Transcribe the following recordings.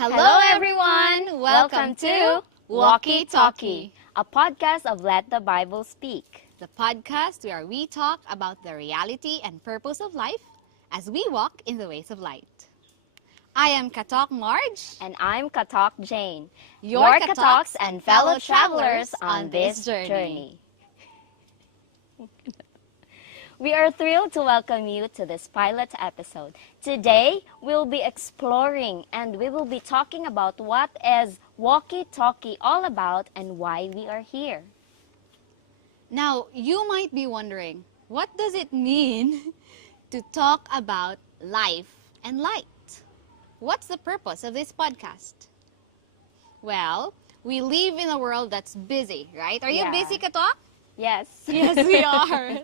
Hello everyone! Welcome to Walkie, Talkie, a podcast of Let the Bible Speak. the podcast where we talk about the reality and purpose of life as we walk in the ways of light. I am Katok Marge, And I'm Katok Jane, your Katoks and fellow travelers on this journey. We are thrilled to welcome you to this pilot episode. Today, we'll be exploring and we will be talking about what is Walkie Talkie all about and why we are here. Now, you might be wondering, what does it mean to talk about life and light? What's the purpose of this podcast? Well, we live in a world that's busy, right? Are you Yeah. busy, Katok? Yes. Yes, we are.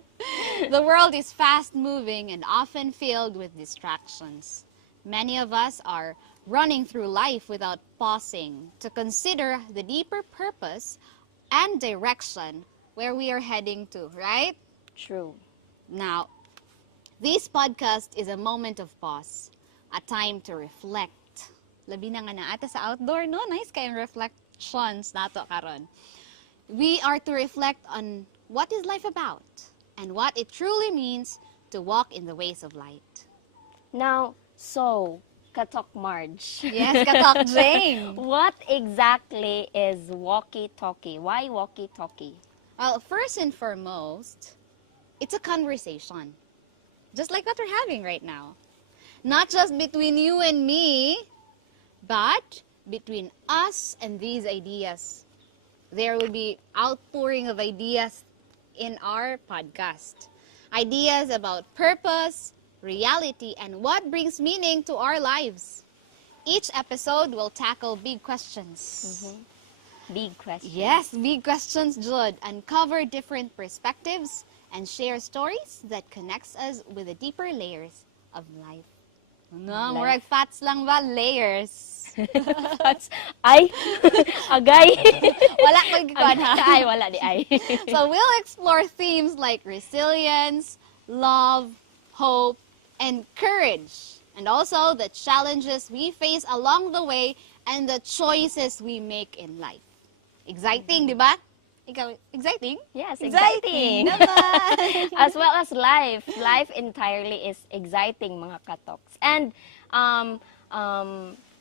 The world is fast-moving and often filled with distractions. Many of us are running through life without pausing to consider the deeper purpose and direction where we are heading to, right? True. Now, this podcast is a moment of pause, a time to reflect. Labi na nga na ata sa outdoor, no? Nice kayong reflections nato karon. We are to reflect on what is life about and what it truly means to walk in the ways of light. Now, so, Katok Marge. Yes, Katok Jane. What exactly is Walkie Talkie? Why Walkie Talkie? Well, first and foremost, it's a conversation. Just like what we're having right now. Not just between you and me, but between us and these ideas. There will be outpouring of ideas in our podcast. Ideas about purpose, reality, and what brings meaning to our lives. Each episode will tackle big questions. Big question. Yes, big questions, Jude. Uncover different perspectives and share stories that connects us with the deeper layers of life. No, murag fats lang ba? Layers. Ay, agay. Wala ko gikuan ha. Ay, wala di ay. So we'll explore themes like resilience, love, hope, and courage. And also the challenges we face along the way and the choices we make in life. Exciting, di ba? Ikaw, exciting? Yes, exciting. Naman. As well as life. Life entirely is exciting, mga katoks. And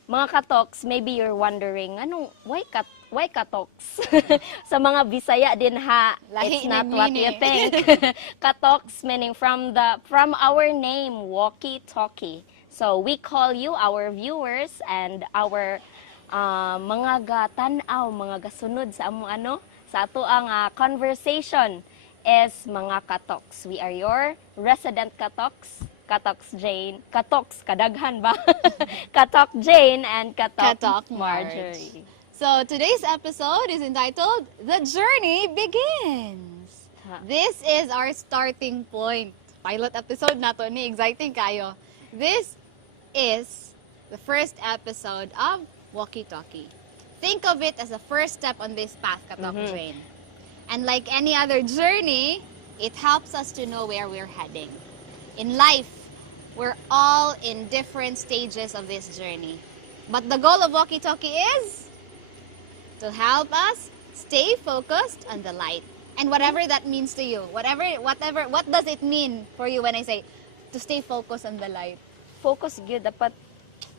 mga katoks, maybe you're wondering, why katoks? Sa mga Bisaya din ha, Lahi it's not ng what you meaning. think. Katoks meaning from our name, Walkie Talkie. So we call you, our viewers, and our mga gatanaw, mga gasunod sa among sa ato ang conversation is mga katoks. We are your resident katoks. Katoks Jane. Katoks, kadaghan ba? Katok Jane and Katok, Katok Marjorie. So today's episode is entitled The Journey Begins. This is our starting point. Pilot episode na to ni, exciting kayo. This is the first episode of Walkie Talkie. Think of it as a first step on this path, Katok Jane. And like any other journey, it helps us to know where we're heading. In life, we're all in different stages of this journey. But the goal of Walkie Talkie is to help us stay focused on the light. And whatever that means to you, what does it mean for you when I say to stay focused on the light? Focus gyud dapat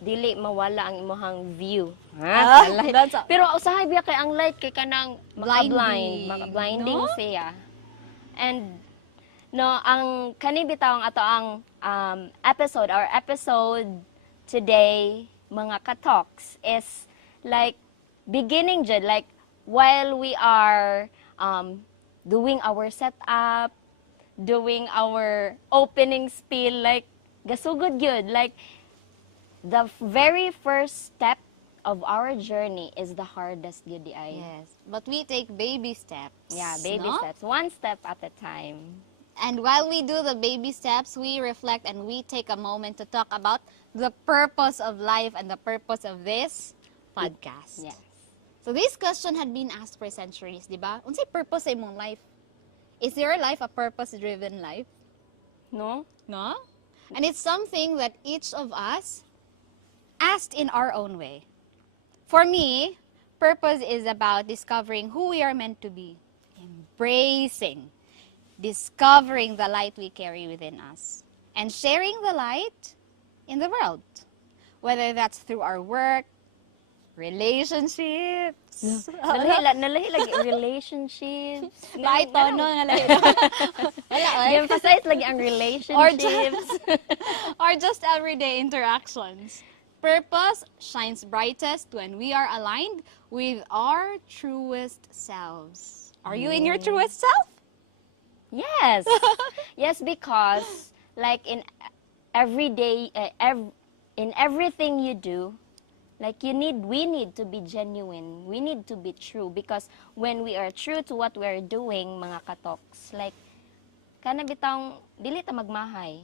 dili mawala ang imong view. Ah, Sa light. that's a- Pero usahay biya kay ang light kay kanang Blinding, maka-blinding no? siya. And no, ang kani bitaw ang ato ang our episode today, mga katoks, is like beginning jud, like while we are doing our setup, doing our opening spiel, like gasugod gyud, like the very first step of our journey is the hardest gyud di ay. Yes, but we take baby steps. Yeah, baby no? steps, one step at a time. And while we do the baby steps, we reflect and we take a moment to talk about the purpose of life and the purpose of this podcast. Yes. So this question had been asked for centuries, di ba? Unsay purpose sa imong life? Is your life a purpose-driven life? No? No? And it's something that each of us asked in our own way. For me, purpose is about discovering who we are meant to be, embracing, discovering the light we carry within us, and sharing the light in the world. Whether that's through our work, relationships. Nalahi lagi ang relationships. Light tono nga lahi. Wala, oy. I-emphasize lagi ang relationships. Or just everyday interactions. Purpose shines brightest when we are aligned with our truest selves. Are you in your truest self? Yes. Yes, because like in everyday, in everything you do, like we need to be genuine. We need to be true because when we are true to what we are doing, mga katoks, like kana bitang dili ta magmahay.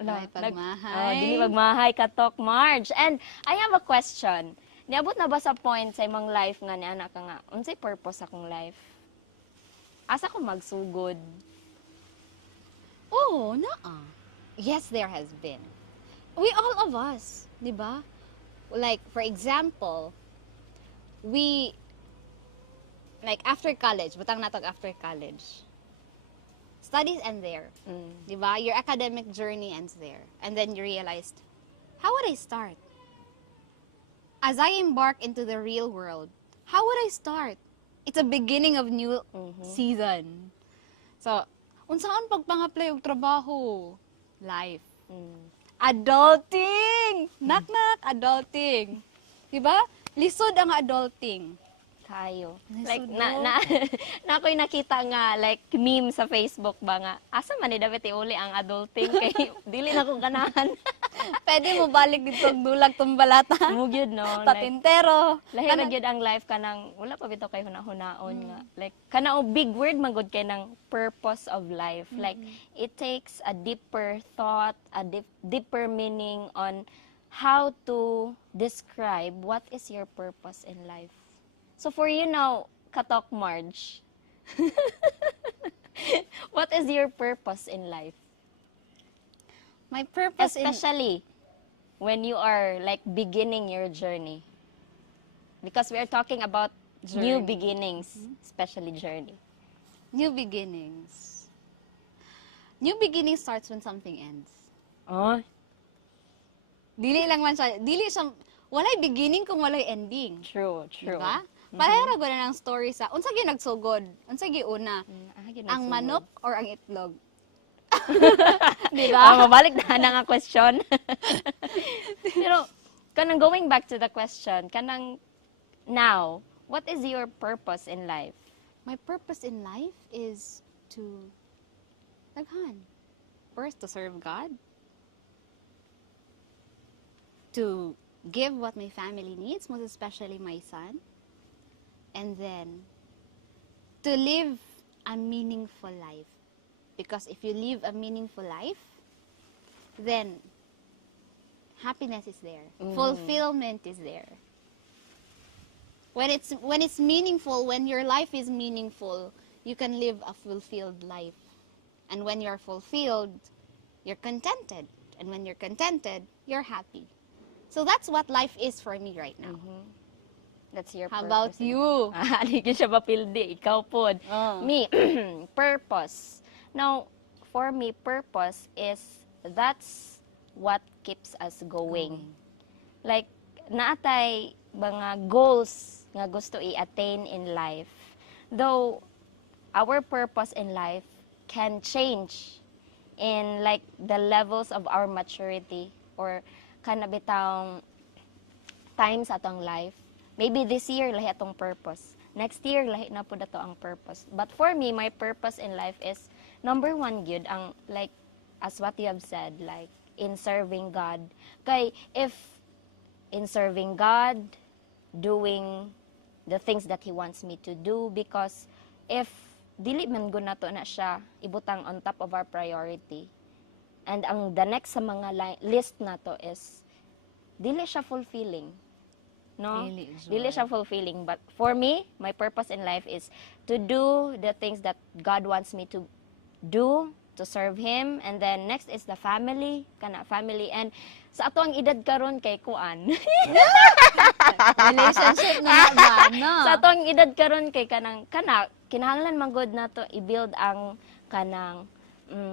Dili pagmahay. Dili magmahay katok, Marge. And I have a question. Niabot na ba sa point sa imong life nga ni anak ka nga, unsay purpose akong life? Asa ko magsugod? Oh, naa. Yes, there has been. All of us, di ba? Like, for example, like, after college, butang natog after college, studies end there. Di ba? Your academic journey ends there. And then you realized, how would I start? As I embark into the real world, how would I start? It's a beginning of new season. So, unsaan pagpang-apply og trabaho? Life. Adulting! Knock-knock, adulting. Diba? Lisod ang adulting. Kayo. Lisod Like, mo. na ako'y nakita nga, like, meme sa Facebook ba nga, asa man ni David iuli ang adulting kay dili na kong ganahan. Pwede mo balik dito ang dulag tumbalata. Mugyod, no? Like, Patintero. lahi na gyud ang life ka nang, wala pa bitaw kay hunahunaon nga. Like, kana o big word magod kay ng purpose of life. Like, it takes a deeper thought, a deeper meaning on how to describe what is your purpose in life. So for you now, Katok Marge, what is your purpose in life? My purpose Especially when you are like beginning your journey. Because we are talking about new Journey. beginnings, especially journey. New beginnings. New beginning starts when something ends. Oh, Dili lang man siya, walay beginning kung walay ending. true. Diba? Parehara ko na ng story sa, unsa gyud nagsugod? Unsa gyud una? Ang manok or ang itlog? Diba? Mabalik na nga question. Pero, kanang going back to the question, kanang now, what is your purpose in life? My purpose in life is to, daghan. First, to serve God. To give what my family needs, most especially my son. And then, to live a meaningful life. Because if you live a meaningful life, then happiness is there. Fulfillment is there. When it's meaningful, when your life is meaningful, you can live a fulfilled life. And when you're fulfilled, you're contented. And when you're contented, you're happy. So that's what life is for me right now. That's your How purpose. about you? Hindi ko siya mapildi. Ikaw po. Me, purpose. Now, for me, purpose is that's what keeps us going. Like, naatay mga goals nga gusto i-attain in life. Though, our purpose in life can change in like the levels of our maturity or kanabitang times atong life. Maybe this year, lahi atong purpose. Next year, lahi na po dato ang purpose. But for me, my purpose in life is, number one, good, ang, like, as what you have said, like, in serving God. Kay, if in serving God, doing the things that He wants me to do, because if dili man gud nato na siya, ibutang on top of our priority, and ang the next sa mga list nato is, dili siya fulfilling. No? Dili siya fulfilling. But for me, my purpose in life is to do the things that God wants me to do to serve him. And then next is the family, family. And sa ato ang edad karon kay kuan. Relationship na ba, no? Sa ato ang edad karon kay kinahanglan man gud nato i-build ang kanang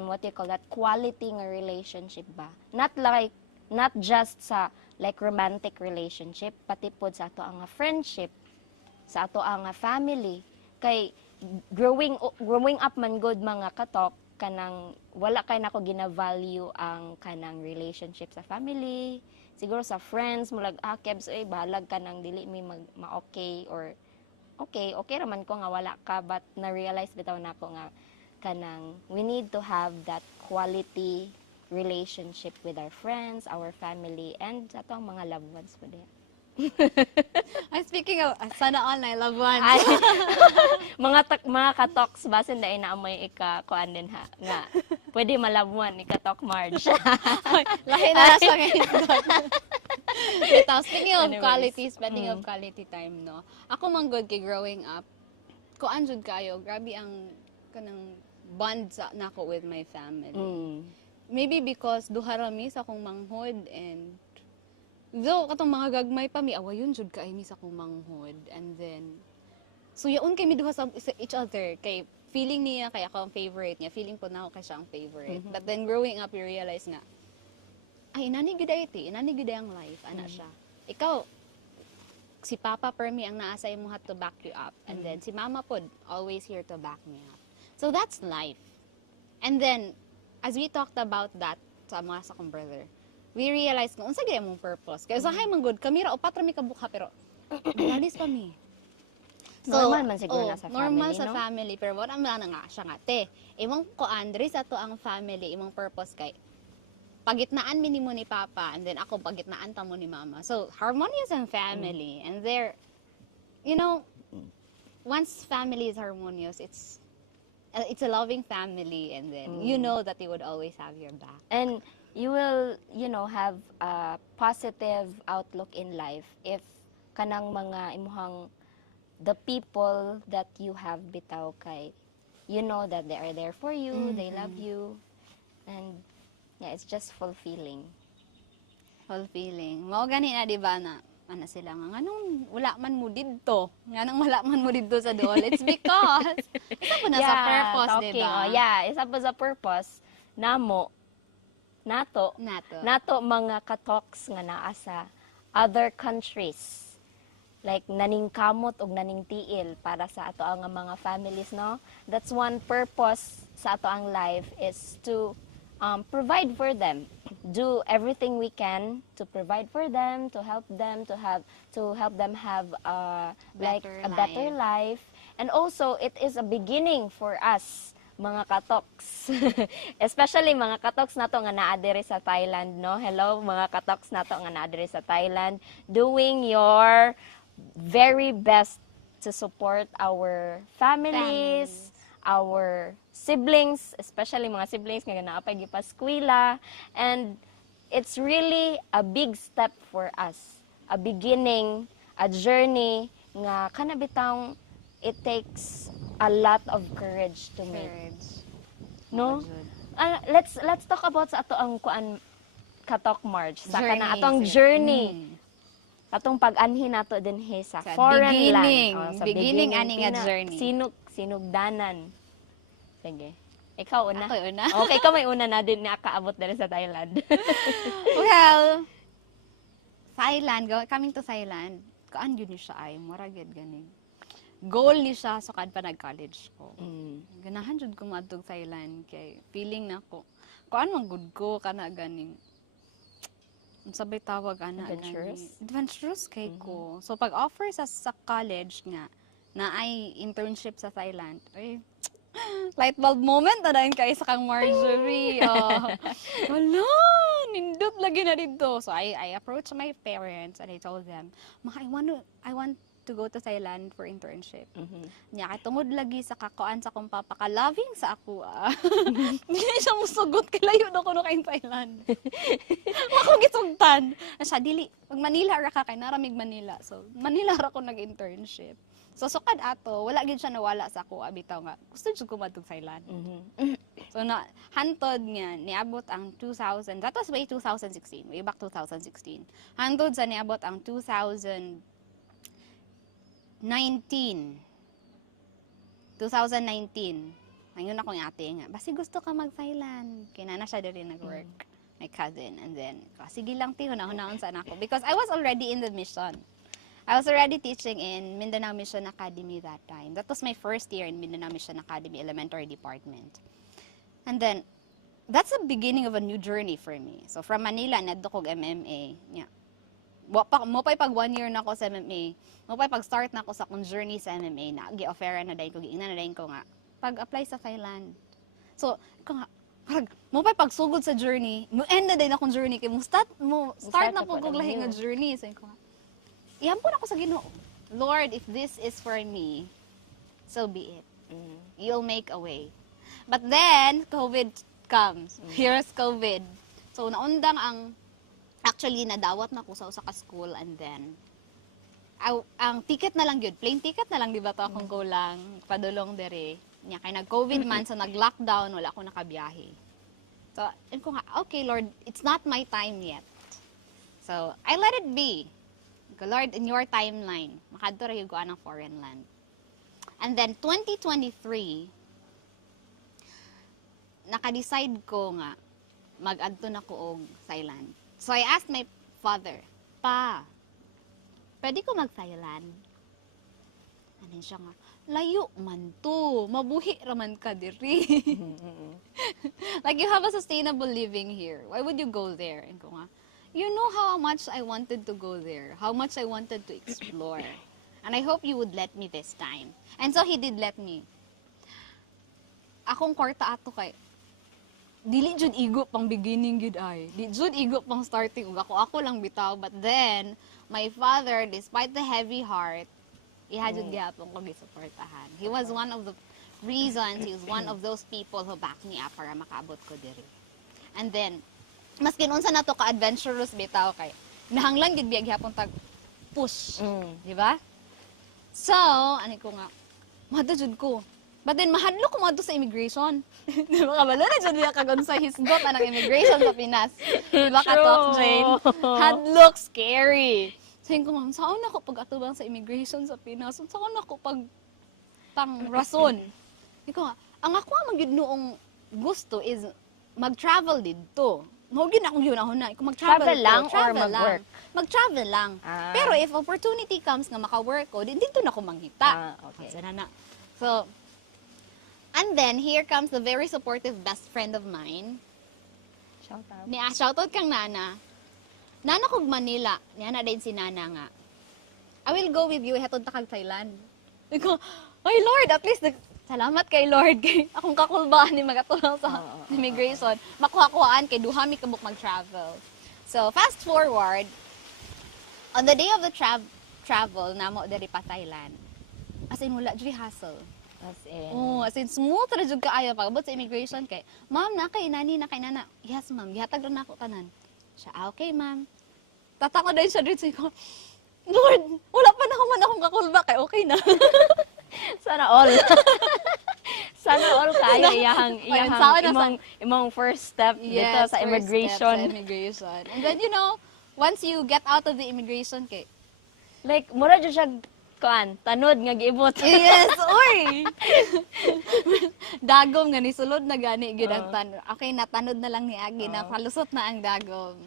what do you call that, quality nga relationship ba, not just sa like romantic relationship, pati pod sa ato ang friendship, sa ato ang family. Kay growing up man good mga katok, kanang wala kay nako gina-value ang kanang relationship sa family, siguro sa friends mulag kebs balag ka nang dili mi ma-okay, or okay raman ko nga wala ka, but na-realize bitaw nako nga kanang we need to have that quality relationship with our friends, our family, and sa atong mga loved ones po din. I'm speaking of, sana all na loved ones. Ay, mga katoks basin dahil na amoy kuan din ha nga pwede malabuan ikatok Marge. Lahi na sa ngayon. Bitaw, speaking of Anyways, quality, of quality time, no? Ako man good kay growing up, kuan jud kayo, grabe ang kanang bond sa nako with my family. Maybe because duha ra mi sa akong manghod, and though katong mga gagmay pa mi awayon jud kay mi sa akong manghod, and then so yaon kay mi duha sa each other, kay feeling niya kay ako ang favorite niya, feeling ko na ako kay siya ang favorite. But then growing up you realize nga ay inani gid ang life ana siya. Ikaw si Papa Permi ang naasay mo to back you up, and then si Mama pod always here to back me up. So that's life. And then as we talked about that sa akong brother, we realized kung unsa gyud among purpose. Kaya usahay man good kami ra upat ra mi kabuka, pero nalis pa mi. So, Normal man siguro na sa normal family, sa no? family, pero wala man nga siya nga te. Imong kuan diri sa to ang family, imong purpose kay pagitnaan mi nimo ni Papa, and then ako pagitnaan ta mo ni Mama. So harmonious ang family, and there, you know, once family is harmonious, it's a loving family, and then you know that they would always have your back. And you will, have a positive outlook in life if kanang mga imuhang the people that you have bitaw kay, you know that they are there for you, they love you, and yeah, it's just fulfilling. Fulfilling. Mao gani na di ba na ana sila nga nganong wala man mo didto, nganong wala man mo didto sa dool. It's because isa po na sa purpose, di talking, ba? isa po sa purpose nato mga katoks nga naa sa other countries, like naningkamot og naningtiil para sa ato ang mga families, no? That's one purpose sa ato ang life, is to provide for them, do everything we can to provide for them, to help them have a better life. And also it is a beginning for us mga katoks, especially mga katoks nato nga naa diri sa Thailand, no? Hello mga katoks nato nga naa diri sa Thailand, doing your very best to support our families, our siblings, especially mga siblings nga naapay gipaskwela, and it's really a big step for us, a beginning, a journey nga kanabitang it takes a lot of courage to make. No? Let's talk about sa ato ang kuan katok Marge, sa kana atong journey. Atong pag-anhi nato dinhi sa foreign beginning, land. sa beginning ani nga journey. Sinugdanan. Sige. Ikaw una. Ako una. Okay, ikaw may una na din nakaabot dali sa Thailand. Well, coming to Thailand, kaan yun ni siya ay, maragid ganing. Goal ni siya so kad pa nag-college ko. Ganahan jud ko maadtog Thailand kay feeling nako kuan man gud ko kana ganing sabay tawag ana adventurous kay ko. So pag offer sa college nga na ay internship sa Thailand, ay light bulb moment na dahil kay sa kang Marjorie. Wala, nindot lagi na dito. So I approached my parents and I told them, "Ma, I want to go to Thailand for internship." Nya kay tungod lagi sa kakuan sa kong papa ka loving sa ako. Dili siya musugot kay layo na ko no kay Thailand. Ako gisugtan. Siya dili, pag Manila ra ka kay naramig Manila. So Manila ra ko nag-internship. So sukad ato, wala gid siya nawala sa ako bitaw nga. Gusto jud ko madtog Thailand. So na hantod nga niabot ang 2000. That was way 2016. Way back 2016. Hantod sa niabot ang 2019. 2019. Ngayon ako yung ate nga. Basi gusto ka mag-Thailand. Kinana siya diri nag-work. My cousin. And then, sige lang ti, hunahon saan ako. Because I was already in the mission. I was already teaching in Mindanao Mission Academy that time. That was my first year in Mindanao Mission Academy Elementary Department. And then, that's the beginning of a new journey for me. So, from Manila, nadto kog MMA. Yeah. Mo pa'y pag 1 year na ako sa MMA. Mo pa'y pag start na ako sa akong journey sa MMA na gi-offera na dahin ko, giingnan na dahin ko nga. Pag-apply sa Thailand. So, ko nga, mo pa'y pagsugod sa journey, mo end na din akong journey, kaya mo start na po kong lahi nga journey. So, ko nga, ihampon ako sa Ginoo. Lord, if this is for me, so be it. You'll make a way. But then, COVID comes. Here's COVID. So, naundang actually, nadawat na ko sa usa ka school and then, ang ticket na lang yun, plain ticket na lang, di ba to akong kulang, padulong dere. Nya, kay nag-COVID man, so nag-lockdown, wala ako nakabiyahe. So, yun ko nga, okay, Lord, it's not my time yet. So, I let it be. Lord, in your timeline, makadto ra yung ng foreign land. And then, 2023, naka-decide ko nga, mag-adto na ko og Thailand. So, I asked my father, Pa, pwede ko mag-Thailand? Ano siya nga, layo man to, mabuhi raman ka diri. Like, you have a sustainable living here. Why would you go there? And ko nga, you know how much I wanted to go there, how much I wanted to explore. And I hope you would let me this time. And so, he did let me. Akong kwarta ato kay, dili jud igo pang beginning gid ay. Di jud igo pang starting ug ako lang bitaw. But then my father, despite the heavy heart, iha jud gyapon ko gisuportahan. He was one of the reasons, he was one of those people who backed me up para makaabot ko diri. And then maski unsa nato ka adventurous bitaw kay nahanglan gid biya gyapon tag push, di ba? So, ani ko nga madajud ko. But then, mahadlok ko mga sa immigration. Di ba, kabalo na dyan niya kagunsa hisgot ang immigration sa Pinas. Di ba, katok, Jane? Hadlok, scary. Sayin ko, ma'am, saan ako pag atubang sa immigration sa Pinas? Saan ako pag pang rason? Di ko nga, ang ako ang magyud noong gusto is mag-travel dito. Mahugin akong yun na. Kung mag-travel lang ko, or mag-work? Mag-travel lang. Pero if opportunity comes nga maka-work ko, dito na ako manghita. Okay. So, and then, here comes the very supportive best friend of mine. Shout out. Shoutout kang Nana. Nana kog Manila. Nana din si Nana nga. I will go with you. Hatod ta kag Thailand. Iko, ay Lord, at least, salamat kay Lord. Kay akong kakulbaan ni magatulong sa immigration. Makuha-kuhaan kay duhami kabuk mag-travel. So, fast forward, on the day of the travel, namo diri pa Thailand. As in, wala diri hassle. As in smooth ra jud kaayo pagabot sa immigration kay, ma'am, na kay nani, na kay nana. Yes, ma'am, gihatag ra nako tanan. Siya, okay, ma'am. Tatako din siya dito ko. Lord, wala pa na man akong kakulba kay okay na. Sana all. Sana all kaya imong first step dito sa immigration. And then, you know, once you get out of the immigration kay, like, mura dyan siya tanod nga giibot. Yes, oy. Dagom nga ni sulod na gani gyud ang tanod. Okay, natanod na lang ni Agi na palusot na ang dagom.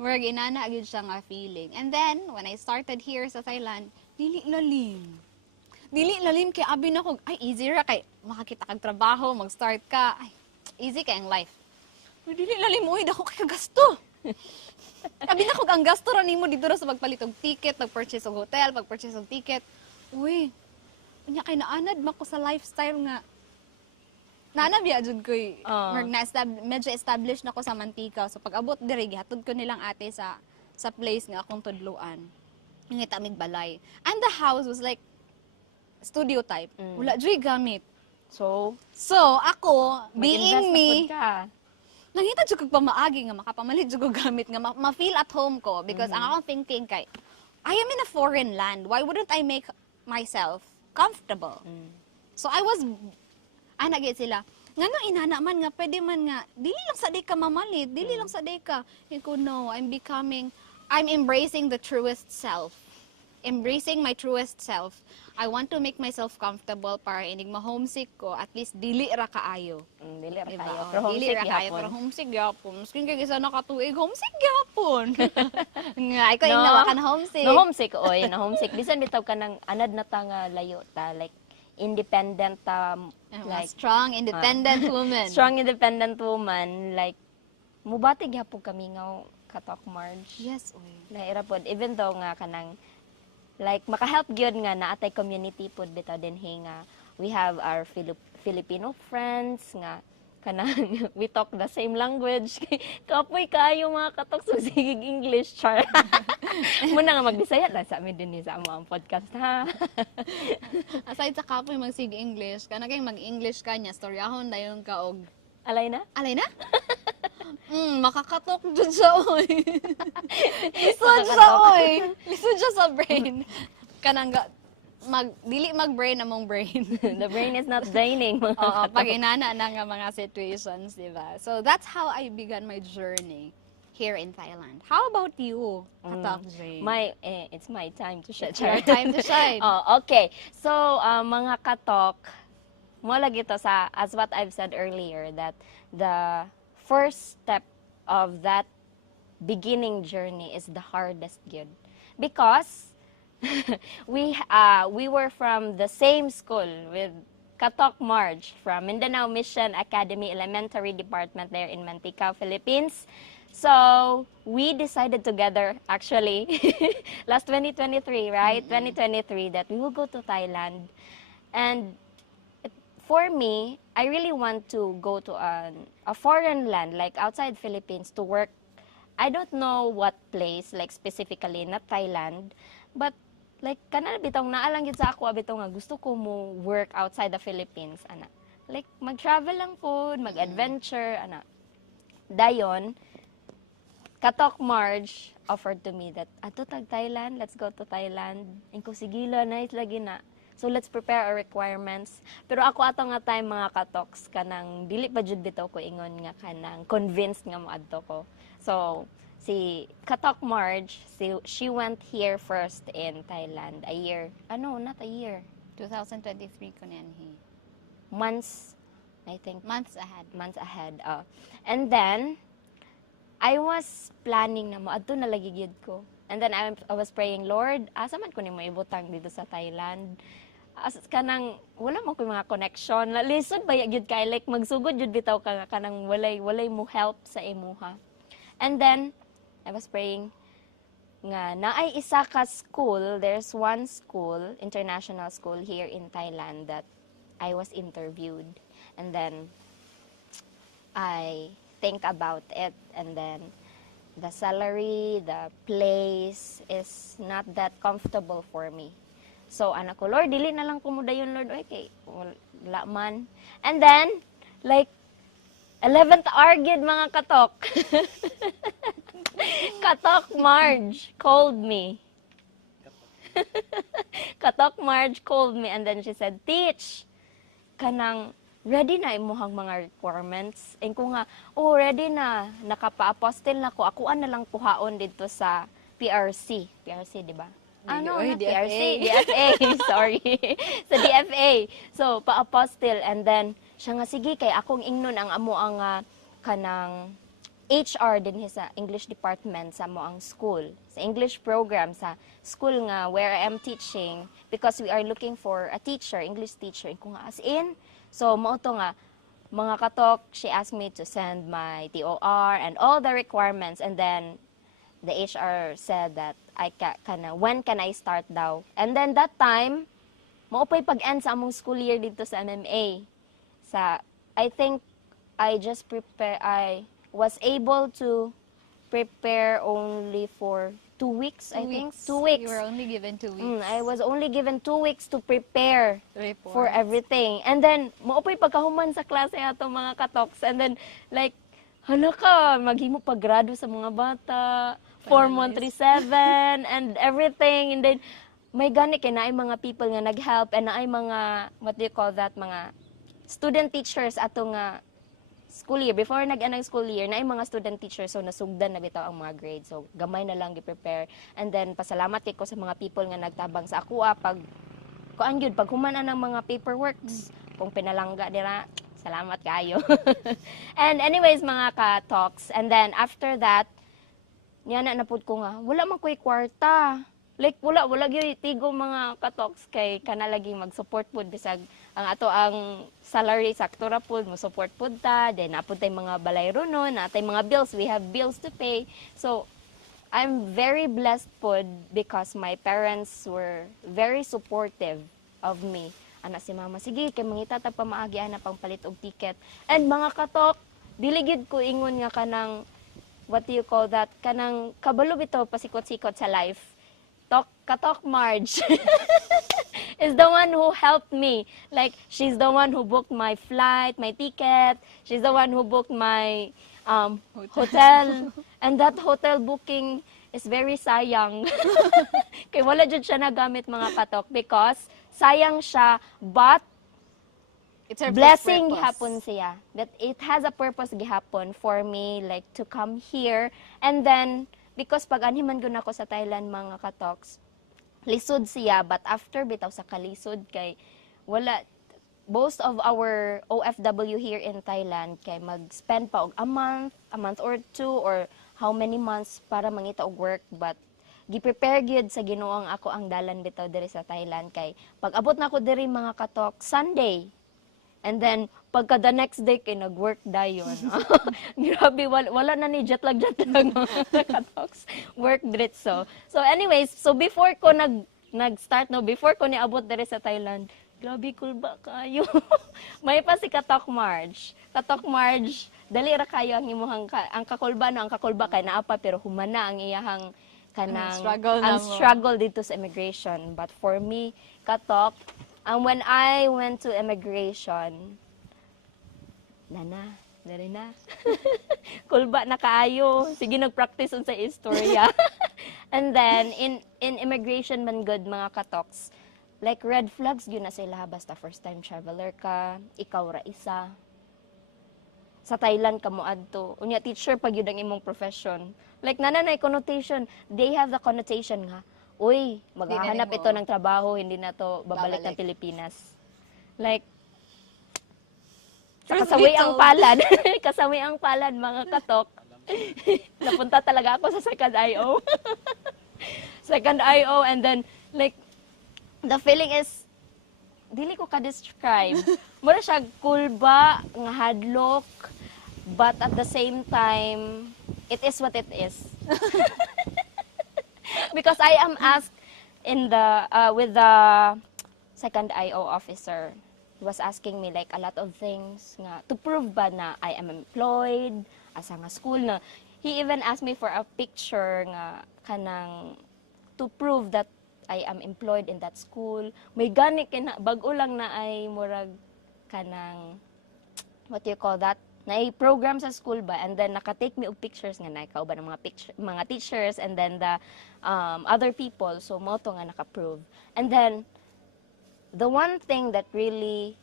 Murag inana gyud siya nga feeling. And then when I started here sa Thailand, dili lalim. Dili lalim kay abi na ko, ay easy ra kay makakita kag trabaho, mag-start ka. Ay, easy kay ang life. Pero dili lalim oy, dako kay gasto. Abi na ko ang gasto ra nimo dito ra sa pagpalit og ticket, pag-purchase og hotel, pag-purchase og ticket. Uy, unya kay naanad mako sa lifestyle nga. Naana biya jud koy. Medyo established na ko sa Mantika. So pag abot diri gihatod ko nilang ate sa place nga akong tudloan. Ngita mig balay. And the house was like studio type. Wala jud gamit. So ako being me, nangita jud kog pamaagi nga makapamalit jud kog gamit nga ma-feel at home ko because ang akong thinking kay I am in a foreign land. Why wouldn't I make myself comfortable. So I was, nagit sila, nga no, inana man nga, pwede man nga, dili lang sa day ka mamalit, dili lang sa day ka. Ko, no, I'm embracing the truest self. Embracing my truest self. I want to make myself comfortable para inig ma-homesick ko, at least dili ra kaayo. Dili ra Diba? kayo. Oh, Pero dili homesick ra kaayo, gyapon. pero homesick gyapon. Maskin kay isa nakatuig, homesick gyapon. Nga, ikaw No. yung nawa ka na homesick. Na homesick, oy, na homesick. Bisan bitaw ka ng anad na ta nga layo ta, like independent like strong, independent woman. strong independent woman, like mubati gyapon kami nga Katok Marge. Yes, oy. Naira pod even though nga kanang like maka-help gyud nga naatay community pod bitaw dinhi nga we have our Filipino friends nga kanang we talk the same language. Kapoy kayo mga katok so sige English char. Muna nga magbisaya lang sa amin din sa among podcast ha. Aside sa kapoy magsig English, kana kay mag-English ka niya, storyahon dayon ka og Alay na? alay na? Makakatok jud sa oy. Lisod sa oy. Lisod siya sa brain. Kanang dili mag-brain among brain. The brain is not draining. Mga Oo, katok. pag inana na nga mga situations, di ba? So that's how I began my journey here in Thailand. How about you, Katok J? It's my time to shine. It's your time to shine. Oh, okay. So, mga katok, mo lagi to sa, as what I've said earlier, that the first step of that beginning journey is the hardest good. Because we were from the same school with Katok Marge from Mindanao Mission Academy Elementary Department there in Mantikau, Philippines. So, we decided together, actually, last 2023, right? 2023, that we will go to Thailand. And for me, I really want to go to a foreign land, like outside Philippines, to work. I don't know what place, like specifically, not Thailand, but like, kanan bitong naalang yun sa ako, bitong nga gusto ko mo work outside the Philippines, ana. Like, mag-travel lang po, mag-adventure, ana. Dayon, Katok Marge offered to me that, ato tag Thailand, let's go to Thailand. Ingko, sigila, nice lagi na. So, let's prepare our requirements. Pero ako ato nga time mga katoks, kanang dili pa jud bitaw ko ingon nga kanang convinced nga moadto ko. So, si Katok Marge, she went here first in Thailand. A year. Not a year. 2023 ko niyan. Months, I think. Months ahead. Months ahead. And then, I was planning na moadto na lagi gyud ko. And then I was praying, Lord, asa man ko ni mo ibutang dito sa Thailand? As kanang wala mo ko mga connection. Lisod ba gyud kay like magsugod jud bitaw ka kanang walay mo help sa imuha. And then I was praying nga naay isa ka school, there's one school, international school here in Thailand that I was interviewed. And then I think about it, and then the salary, the place is not that comfortable for me. So, anak ko, Lord, dili na lang kumuda yun, Lord. Okay, wala man. And then, like, 11th hour gid mga katok. Katok Marge called me. Katok Marge called me, and then she said, Teach, kanang, ready na imuhang mga requirements. And ko nga, ready na, nakapa-apostle na ko. Ako na lang puhaon dito sa PRC. PRC, di ba? PRC. DFA. Sorry. Sa DFA. So, pa-apostle. And then, siya nga, sige, kay akong ingnon ang amo ang kanang HR din sa English department sa mo ang school. Sa English program, sa school nga where I am teaching. Because we are looking for a teacher, English teacher. And ko nga, as in, so, mauto nga, mga katok, she asked me to send my TOR and all the requirements. And then, the HR said that, when can I start daw? And then that time, maupay pag-end sa among school year dito sa MMA. I think, I was able to prepare only for 2 weeks, 2 weeks. You were only given 2 weeks. I was only given 2 weeks to prepare Report. for everything. And then, maupay pagkahuman sa klase ato mga katoks. And then, like, hala ka, maghimo paggrado sa mga bata, Form 137, and everything. And then, may gani kay na ay mga people nga nag-help and na ay mga, what do you call that, mga student teachers ato nga school year. Before nag-anang school year, na ay mga student teachers, so nasugdan na bitaw ang mga grades. So, gamay na lang gi-prepare. And then, pasalamat ko sa mga people nga nagtabang sa ako, pag, kuan yun, pag humana ng mga paperworks, kung pinalangga nila, salamat kayo. And anyways, mga ka-talks. And then, after that, niya na napud ko nga, wala man ko'y kwarta. Like, wala gyud tigo mga ka-talks kay kana lagi mag-support pud bisag ang ato ang salary sakto ra pud mo support pud ta, then napud tay mga balayro no, natay mga bills, we have bills to pay. So I'm very blessed pud because my parents were very supportive of me. Ana si mama, sige kay mangita ta pa maagi ana pang palit og ticket. And mga katok, dili gid ko ingon nga kanang what do you call that, kanang kabalo bitaw pasikot-sikot sa life. Katok Marge is the one who helped me. Like, she's the one who booked my flight, my ticket. She's the one who booked my hotel. And that hotel booking is very sayang. Kaya wala dyan siya nagamit mga katok because sayang siya, but It's her blessing purpose. gihapon siya. That it has a purpose gihapon for me, like, to come here. And then, because pag animan gud ako sa Thailand mga katoks, lisod siya, but after bitaw sa kalisod kay wala, most of our OFW here in Thailand kay mag-spend pa og a month or two, or how many months para mangita og work, but gi-prepare gyud sa Ginoo ang ako ang dalan bitaw diri sa Thailand kay pag abot na ako diri mga katok Sunday. And then, pagka the next day, kay nag-work dayon. Grabe, wala na ni jet lag mga katoks. Work diretso. So anyways, so before ko nag-start, no, before ko niabot diri sa Thailand, grabe, cool ba kayo? May pa si Katok Marge. Katok Marge, dali ra kayo ang imuhang, ang kakulba, no, ang kakulba kay naapa, pero humana ang iyahang kanang, ang struggle dito sa immigration. But for me, Katok, when I went to immigration, dali na. Kulba na kaayo. Sige, nag-practice sa istorya. And then, in immigration man good, mga katoks, like red flags, yun na sila, basta first time traveler ka, ikaw ra isa. Sa Thailand ka mo adto. Unya, teacher, pag yun ang imong profession. Like, nananay connotation, they have the connotation nga, uy, maghahanap ito ng trabaho, hindi na to babalik ng Pilipinas. Like, kasawi ang palad. Kasawi ang palad, mga katok. Napunta talaga ako sa second IO. Second IO, and then, like, the feeling is, dili ko ka-describe. Mura siya kulba, nga hadlok, but at the same time, it is what it is. Because I am asked in the with the second IO officer, he was asking me like a lot of things nga to prove ba na I am employed asa nga school na. He even asked me for a picture nga kanang to prove that I am employed in that school. May gani kina bag-o lang na ay murag kanang what do you call that? Na program sa school ba, and then naka-take me og pictures nga na ikaw ba ng mga teachers, and then the other people, so mo to nga naka-prove. And then the one thing that really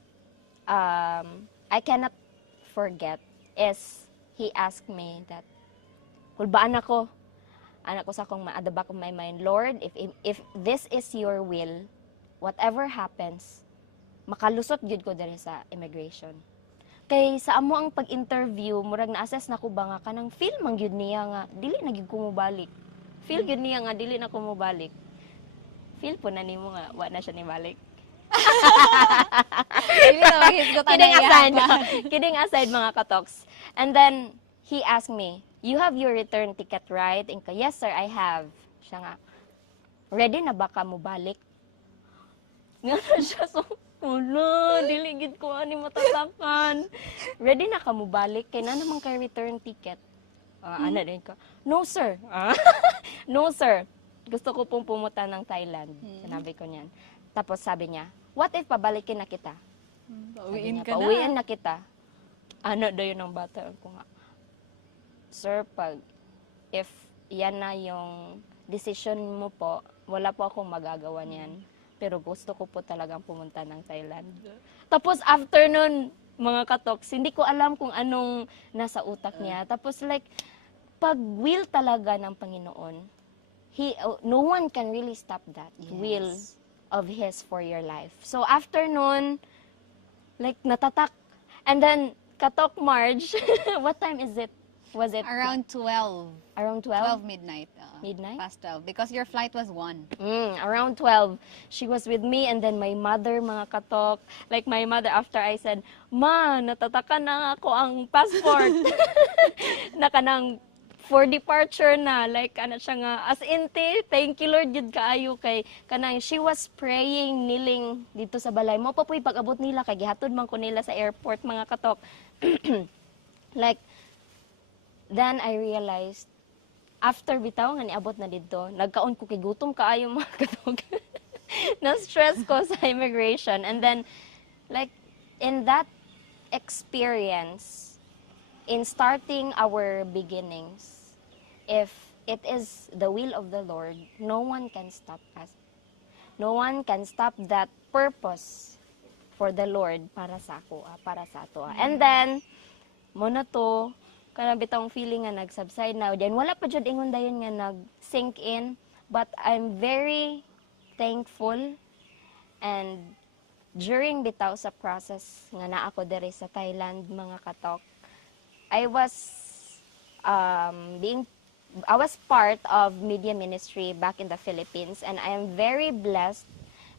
I cannot forget is he asked me that kulbaan ako sa akong at the back of my mind, Lord, if this is your will, whatever happens, makalusot gyud ko diri sa immigration. Kay sa amo ang pag-interview, murag na-assess na ko ba nga kanang feel man gyud niya nga dili na gyud ko mobalik. Feel gyud niya nga dili na ko mobalik. Feel po na nimo nga wa na siya ni balik. Kidding aside mga katoks. And then he asked me, "You have your return ticket, right?" And ko, "Yes sir, I have." Siya nga, "Ready na ba ka mobalik?" Nga siya, so wala, dili gid ko ani matatakan. Ready na ka mo balik kay na naman kay return ticket. Ana din ka. No sir. No sir. Gusto ko pong pumunta ng Thailand. Sinabi ko niyan. Tapos sabi niya, "What if pabalikin na kita?" Pauwiin ka na. Pauwiin na kita. Ano daw yun ang bata ko nga. Sir, if yan na yung decision mo po, wala po akong magagawa niyan. Pero gusto ko po talagang pumunta ng Thailand. Tapos after nun, mga katoks, hindi ko alam kung anong nasa utak niya. Tapos like, pag will talaga ng Panginoon, no one can really stop that will of His for your life. So after nun, like natatak. And then, Katok Marge, what time is it? Was it? Around 12. Around 12 12? midnight. Midnight? Past 12. Because your flight was 1. Around 12. She was with me and then my mother, mga katok. Like my mother, after I said, Ma, natatakan na ako ang passport. Nakanang for departure na. Like, ano siya nga, as in, thank you Lord, yun kaayo kay, kanang, she was praying, kneeling dito sa balay. Mo pa po'y pag-abot nila, kay gihatod man ko nila sa airport, mga katok. Like, then I realized, after bitaw nga niabot na dito, nagkaon ko kay gutom kaayo mga katok. Na-stress ko sa immigration. And then, like, in that experience, in starting our beginnings, if it is the will of the Lord, no one can stop us. No one can stop that purpose for the Lord para sa ako, para sa ato. And then, mo na to, kanang bitang feeling nga nag-subside na. Then, wala pa dyan ingon dayon nga nag-sink in. But I'm very thankful. And during bitaw sa process nga na ako diri sa Thailand, mga katok, I was part of media ministry back in the Philippines. And I am very blessed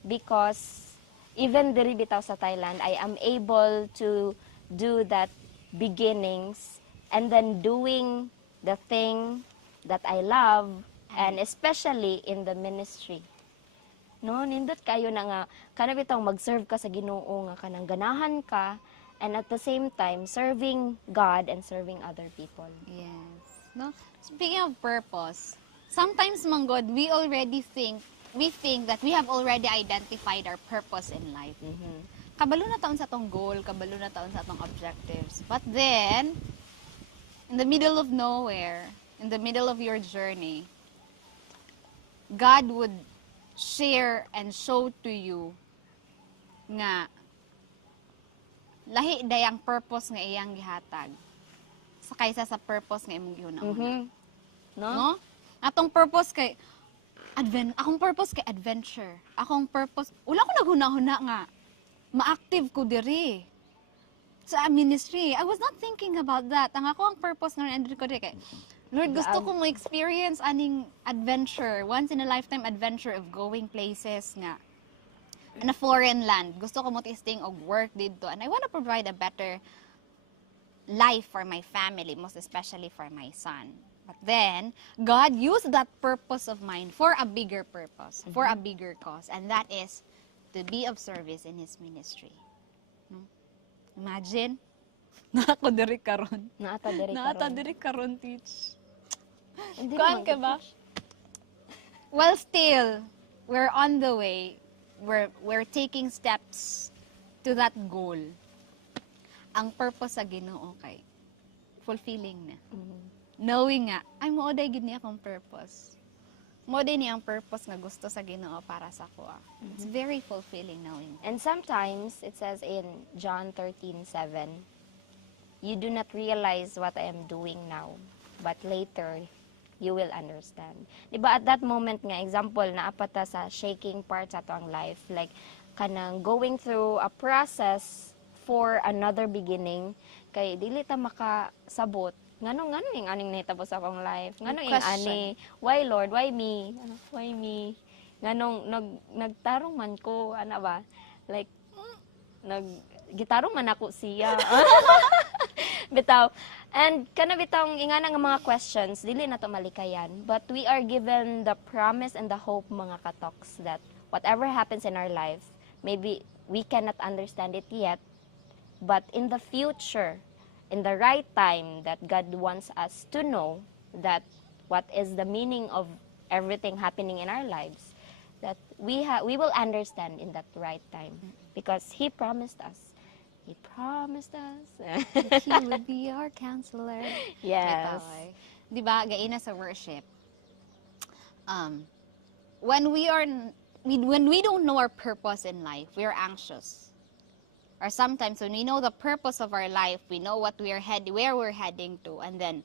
because even diri bitaw sa Thailand, I am able to do that beginnings and then doing the thing that I love, and especially in the ministry. No, nindot kayo na nga, kana bitang mag-serve ka sa Ginoo nga kanang ganahan ka, and at the same time, serving God and serving other people. Yes. No? Speaking of purpose, sometimes, manggod, we think that we have already identified our purpose in life. Kabalo na taon sa atong goal, kabalo na taon sa atong objectives. But then, in the middle of nowhere, in the middle of your journey, God would share and show to you nga lahi dayang purpose nga iyang gihatag sa kaysa sa purpose nga imong gihuna-una. No? Atong purpose kay akong purpose kay adventure. Akong purpose, wala ko naghuna-huna nga ma-active ko diri sa ministry. I was not thinking about that. Ang ako ang purpose nga nandito ko diri kay Lord, gusto ko mo experience aning adventure, once in a lifetime adventure of going places nga in a foreign land. Gusto ko mo testing og work dito, and I want to provide a better life for my family, most especially for my son. But then, God used that purpose of mine for a bigger purpose, for a bigger cause, and that is to be of service in His ministry. No? Imagine, naako diri karon. Naata diri karon. Naata diri karon, teach. Hindi Kuan naman ka ba? gid. Well, still, we're on the way. We're taking steps to that goal. Ang purpose sa Ginoo kay fulfilling na. Knowing nga, ay mo oday gid niya akong purpose. Mo day niya ang purpose nga gusto sa Ginoo para sa ako. It's very fulfilling knowing. And sometimes, it says in John 13:7, you do not realize what I am doing now, but later, you will understand. Diba at that moment nga, example, naapata sa shaking part sa to ang life, like, kanang going through a process for another beginning, kay dili ta makasabot, ngano yung aning nahitabo sa akong life, ngano yung ani, why Lord, why me, nganong nagtarong man ko, ana ba, like, gitarong man ako siya. Bitaw. And kana bitawng ingana nga mga questions, dili na to malikayan. But we are given the promise and the hope, mga katoks, that whatever happens in our life, maybe we cannot understand it yet, but in the future, in the right time that God wants us to know that what is the meaning of everything happening in our lives, that we will understand in that right time, because He promised us. He promised us. That He would be our counselor. Yes. Di ba, gaina sa worship, when we don't know our purpose in life, we are anxious. Or sometimes when we know the purpose of our life, we know what we are where we're heading to, and then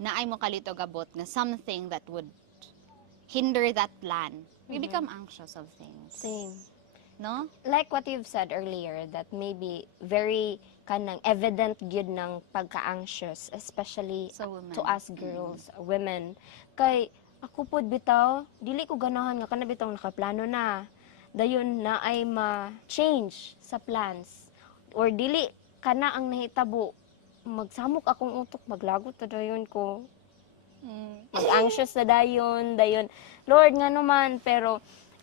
naay mo kalito gabot na something that would hinder that plan, we become anxious of things. Same. No? Like what you've said earlier, that maybe very kanang evident gyud ng pagka-anxious, especially Sa women. to us girls, women. Kay ako pod bitaw, dili ko ganahan nga kana bitaw nakaplano na. Dayon na ay ma-change sa plans. Or dili kana ang nahitabo. Magsamok akong utok, maglagot ta dayon ko. Mag-anxious na dayon, Lord nga naman, pero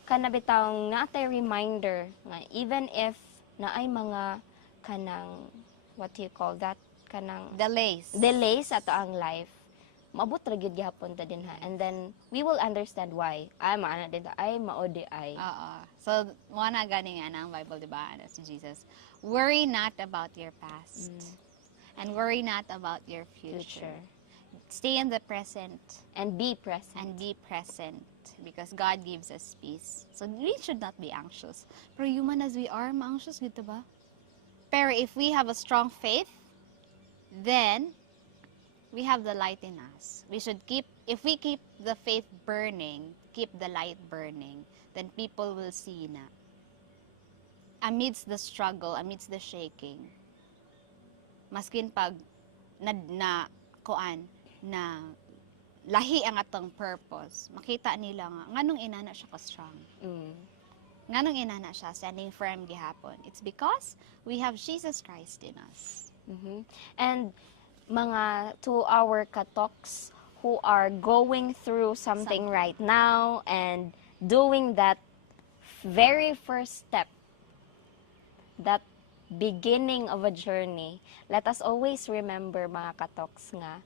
kana bitawng natay reminder nga even if naay mga kanang what do you call that, kanang delays ato ang life, maabot ra gyud gyapon ta din ha, and then we will understand why ay maana din ta ay maodi ay. So mo na gani nga ang Bible, di ba? Ano si Jesus, worry not about your past and worry not about your future. Stay in the present And be present. because God gives us peace. So we should not be anxious. Pero human as we are, ma-anxious gito ba? Pero if we have a strong faith, then we have the light in us. If we keep the faith burning, keep the light burning, then people will see na amidst the struggle, amidst the shaking, maskin pag na lahi ang atong purpose, makita nila nga nganong inana siya ka strong. Nganong inana siya standing firm gihapon. It's because we have Jesus Christ in us. And mga to our katoks who are going through something right now and doing that very first step, that beginning of a journey, let us always remember mga katoks nga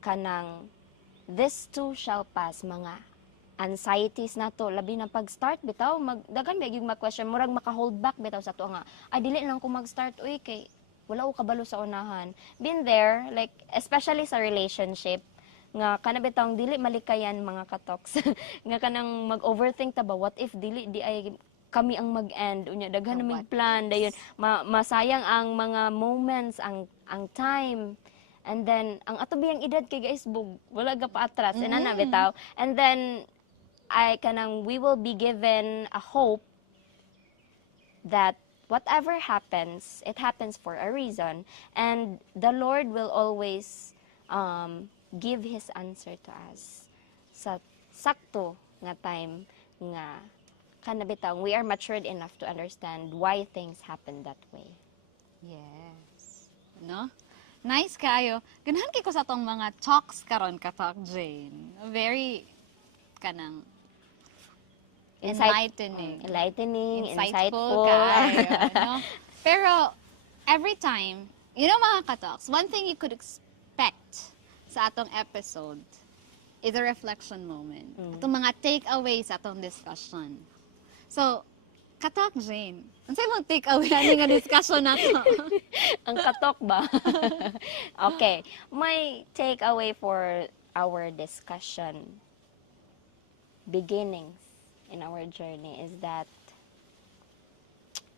kanang this too shall pass. Mga anxieties na to, labi na pag-start bitaw, dagan ba yung mag-question, murag maka-hold back bitaw sa to nga, ay dili lang ko mag-start, uy, kay wala ko kabalo sa unahan. Been there, like, especially sa relationship, nga kana bitaw dili malikayan mga katoks, nga kanang mag-overthink ta ba, what if dili di ay kami ang mag-end, unya daghan naming plan, dayon masayang ang mga moments, ang time. And then, ang ato biyang edad kay guys, wala ga pa atras, inana bitaw. And then, we will be given a hope that whatever happens, it happens for a reason. And the Lord will always give His answer to us. Sa sakto nga time nga, bitaw, we are matured enough to understand why things happen that way. Yes. No? Nice kayo. Ganahan kay ko sa tong mga talks karon katok, Jane. Very kanang enlightening, insightful. Kayo, no? Pero every time, you know mga katalks, one thing you could expect sa atong episode is a reflection moment. Atong mga takeaways sa atong discussion. So, katok, Jane. Ano sa'yo mong takeaway ani nga discussion nato? Ang katok ba? Okay. My takeaway for our discussion, beginnings in our journey, is that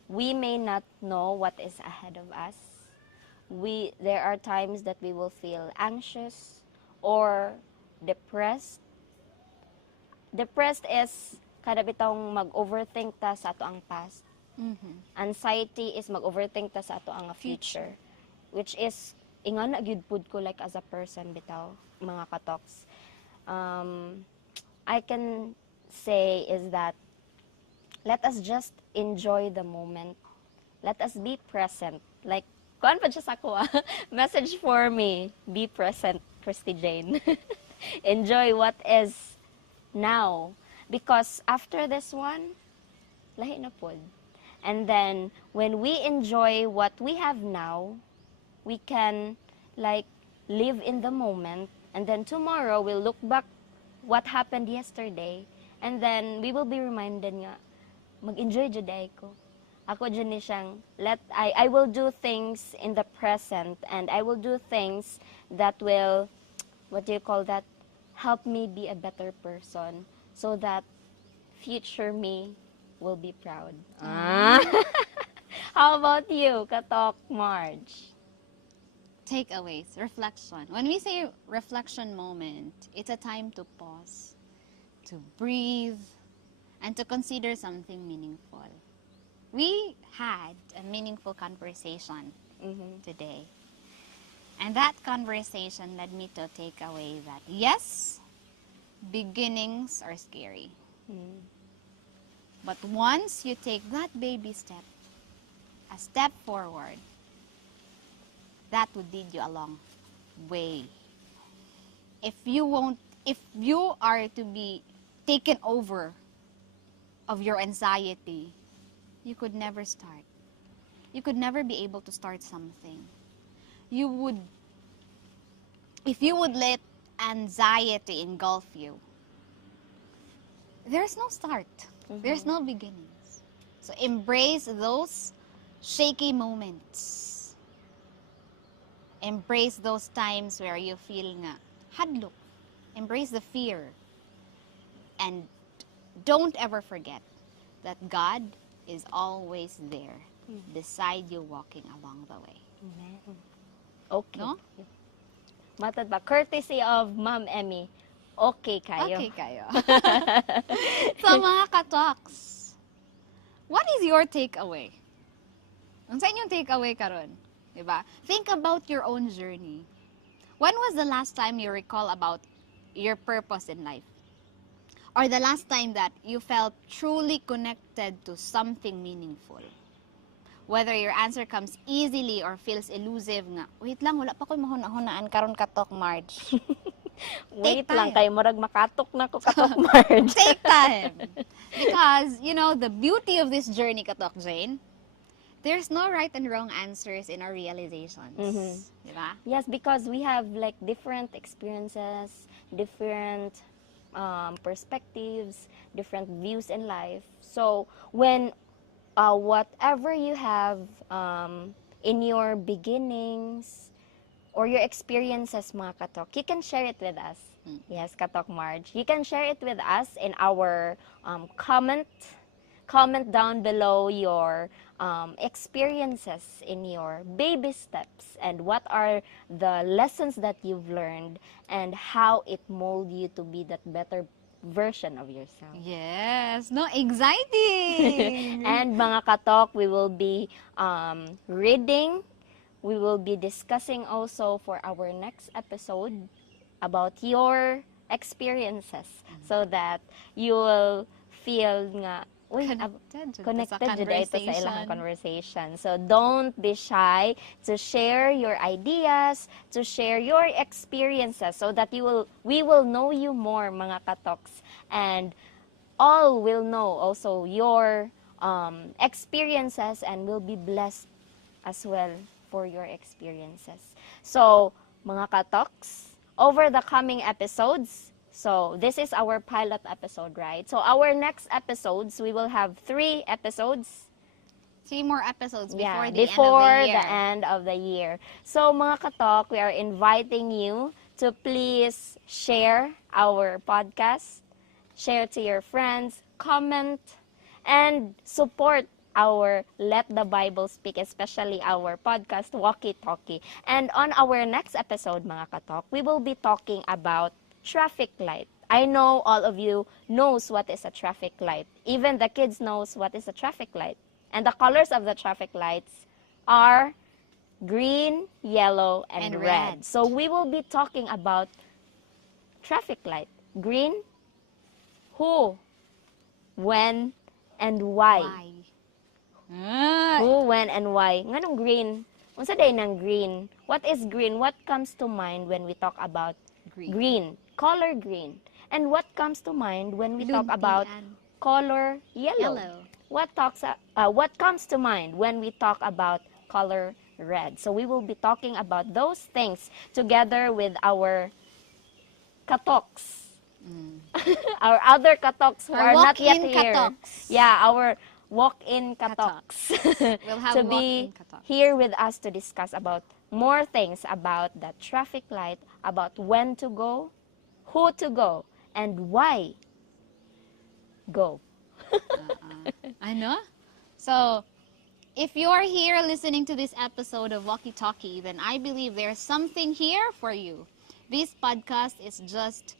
we may not know what is ahead of us. There are times that we will feel anxious or depressed. Depressed is kada bitong mag-overthink ta sa ato ang past. Anxiety is mag-overthink ta sa ato ang future. Which is, ingana gyud pud ko like as a person bitaw, mga katoks. I can say is that let us just enjoy the moment. Let us be present. Like, kuan pa siya sa ako message for me, be present, Christy Jane. Enjoy what is now. Because after this one, lahi na pod. And then, when we enjoy what we have now, we can, like, live in the moment. And then tomorrow, we'll look back what happened yesterday. And then, we will be reminded nga, mag-enjoy juday ko. Ako dyan ni siyang, I will do things in the present. And I will do things that will, what do you call that? Help me be a better person. So that future me will be proud. Ah. How about you, Katok Marge? Takeaways, reflection. When we say reflection moment, it's a time to pause, to breathe, and to consider something meaningful. We had a meaningful conversation today. And that conversation led me to take away that, yes, beginnings are scary. But once you take that baby step, a step forward, that would lead you a long way. If you are to be taken over of your anxiety, you could never start. You could never be able to start something. If you would let anxiety engulf you, there's no start. There's no beginnings. So embrace those shaky moments. Embrace those times where you feel nga hadlok. Embrace the fear. And don't ever forget that God is always there beside you walking along the way. Okay. No? Matad ba? Courtesy of Ma'am Emmy. Okay kayo. Okay kayo. So mga katoks, what is your takeaway? Ang sa inyong takeaway karon? Diba? Think about your own journey. When was the last time you recall about your purpose in life? Or the last time that you felt truly connected to something meaningful? Whether your answer comes easily or feels elusive nga, wait lang, wala pa ko'y mahuna-hunaan karon Katok Marge. Wait Take lang, time. kay murag makatok na ko Katok Marge. Take time. Because, the beauty of this journey, Katok Jane, there's no right and wrong answers in our realizations. Diba? Yes, because we have like different experiences, different perspectives, different views in life. So when whatever you have in your beginnings or your experiences, mga Katok, you can share it with us. Yes, Katok Marge. You can share it with us in our comment down below your experiences in your baby steps and what are the lessons that you've learned and how it molded you to be that better version of yourself. Yes. No, exciting. And mga Katok, we will be reading, we will be discussing also for our next episode about your experiences so that you will feel nga connected jud ito sa ilang conversation. So don't be shy to share your ideas, to share your experiences so that we will know you more, mga Katoks, and all will know also your experiences and will be blessed as well for your experiences. So, mga Katoks, over the coming episodes, so this is our pilot episode, right? So our next episodes, we will have 3 episodes. 3 more episodes before before the end of the year. So mga Katok, we are inviting you to please share our podcast, share to your friends, comment, and support our Let the Bible Speak, especially our podcast, Walkie, Talkie. And on our next episode, mga Katok, we will be talking about traffic light. I know all of you knows what is a traffic light. Even the kids knows what is a traffic light. And the colors of the traffic lights are green, yellow, and red. So we will be talking about traffic light. Green, who, when, and why. Who, when, and why. Nganong green? Unsa day ng green? What is green? What comes to mind when we talk about green? Color green. And what comes to mind when we talk about color yellow? What comes to mind when we talk about color red? So we will be talking about those things together with our Katoks. Our other Katoks who are not yet here. Katoks. Yeah, our walk-in Katoks. We'll have to be here with us to discuss about more things about the traffic light, about when to go, who to go, and why go. Ano? So, if you're here listening to this episode of Walkie Talkie, then I believe there's something here for you. This podcast is just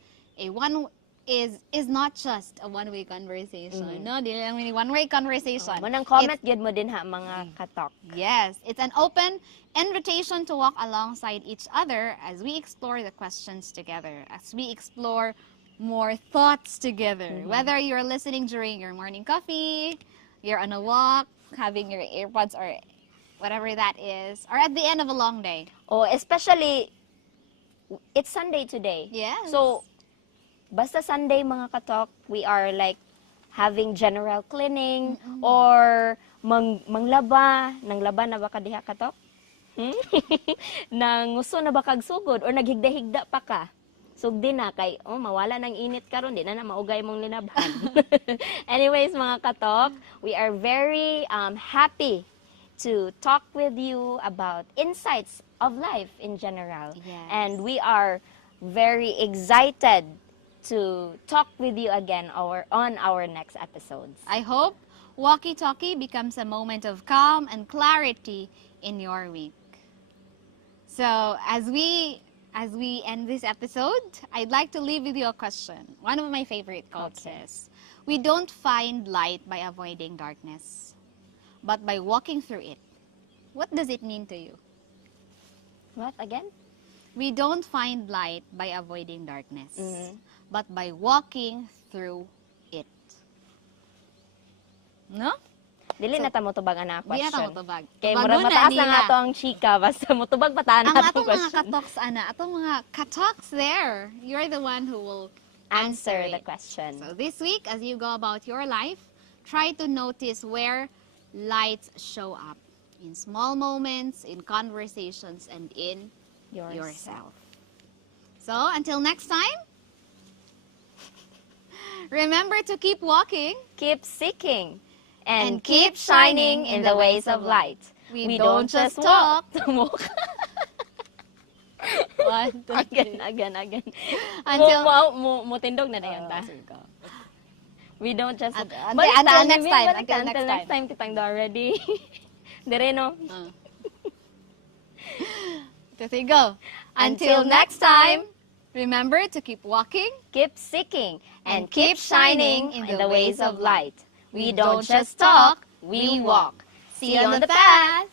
is not just a one-way conversation. No, di lang mini one-way conversation. Manang comment gid mo din ha mga katok. Yes, it's an open invitation to walk alongside each other as we explore the questions together, as we explore more thoughts together. Whether you're listening during your morning coffee, you're on a walk, having your earpods or whatever that is, or at the end of a long day. Oh, especially it's Sunday today. Yes. So basta Sunday mga katok, we are like having general cleaning or manglaba, nanglaba na ba ka diha katok? Nanguso na ba kag sugod or naghigda-higda pa ka? Sugdi na kay mawala ng init karon di na maugay mong linabhan. Anyways mga katok, we are very happy to talk with you about insights of life in general. Yes. And we are very excited to talk with you again on our next episodes. I hope Walkie Talkie becomes a moment of calm and clarity in your week. So, as we end this episode, I'd like to leave with you a question. One of my favorite quotes is, "We don't find light by avoiding darkness, but by walking through it." What does it mean to you? What again? We don't find light by avoiding darkness, but by walking through it. No? Dili na ta mo tubag ana Di na question. ta motubag. Kay Tubagon murag na mataas na nila. nga to ang chika basta mo tubag pa ta Ang na atong mga question. katoks, atong mga katoks there, you're the one who will Answer answer the it. question. So this week, as you go about your life, try to notice where lights show up. In small moments, in conversations, and in yourself. So, until next time, remember to keep walking Keep seeking And and keep keep shining in the ways of light. We don't just talk. Walk. One, two, three. Again. Until- mo tindog na dayon ta. We don't just Until Balik ta, next Mimi, time, balik until ta, next next time kitang do already. Dire no. There you go. Until next time, remember to keep walking Keep seeking and and keep keep shining shining in the ways of light. We don't just talk, we walk. See you on the path.